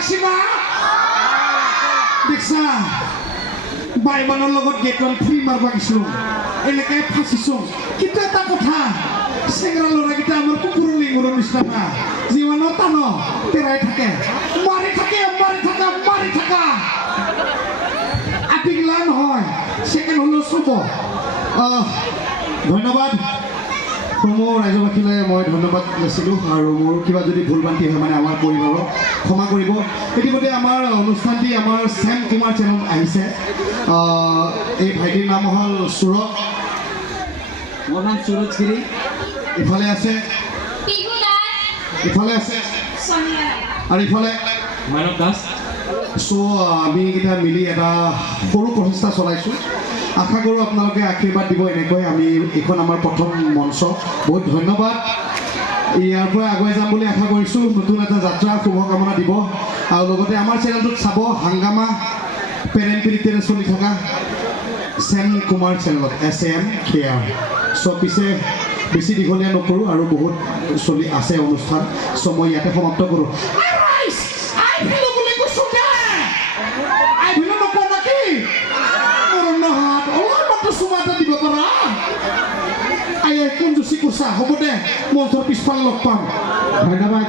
লাগছি না দেখছা বাইমানৰ লগত গেটৰ ফ্ৰী মাৰবা গেছিলো এনেকে ফাঁচিছো কিন্তু এটা কথা চেংৰা ল'ৰাকেইটা আমাৰ কুকুৰৰ লিঙুৰৰ নিচিনা জীৱনত টান পেৰাই থাকে মাৰি থাকা আপিগলা নহয় ছেকেণ্ড হ'লেও চুব ধন্যবাদ মোৰ ৰাইজবাসীলৈ মই ধন্যবাদ লৈছিলোঁ আৰু মোৰ কিবা যদি ভুল ভ্ৰান্তি হয় মানে আমাৰ পৰিবাৰক ক্ষমা কৰিব ইতিমধ্যে আমাৰ অনুষ্ঠানটি আমাৰ শ্যাম কুমাৰ চেনেলত আহিছে এই ভাইটিৰ নাম হ'ল সুৰজ মোৰ নাম সুৰজ গিৰি ইফালে আছে আৰু ইফালে মানৱ দাস চ' আমি এইকেইটা মিলি এটা সৰু প্ৰচেষ্টা চলাইছোঁ আশা কৰোঁ আপোনালোকে আশীৰ্বাদ দিব এনেকৈ আমি এইখন আমাৰ প্ৰথম মঞ্চ বহুত ধন্যবাদ ইয়াৰ পৰা আগুৱাই যাম বুলি আশা কৰিছোঁ নতুন এটা যাত্ৰাৰ শুভকামনা দিব আৰু লগতে আমাৰ চেনেলটোত চাব হাংগামা পেৰেণ্টিলিটিৰে চলি থকা শ্যাম কুমাৰ চেনেলত SAMKR চ' পিছে বেছি দীঘলীয়া নকৰোঁ আৰু বহুত চলি আছে অনুষ্ঠান চ' মই ইয়াতে সমাপ্ত কৰোঁ কোন যুচি কোচা হ'ব দে মঞ্চৰ পিছফালে লগ পাম ধন্যবাদ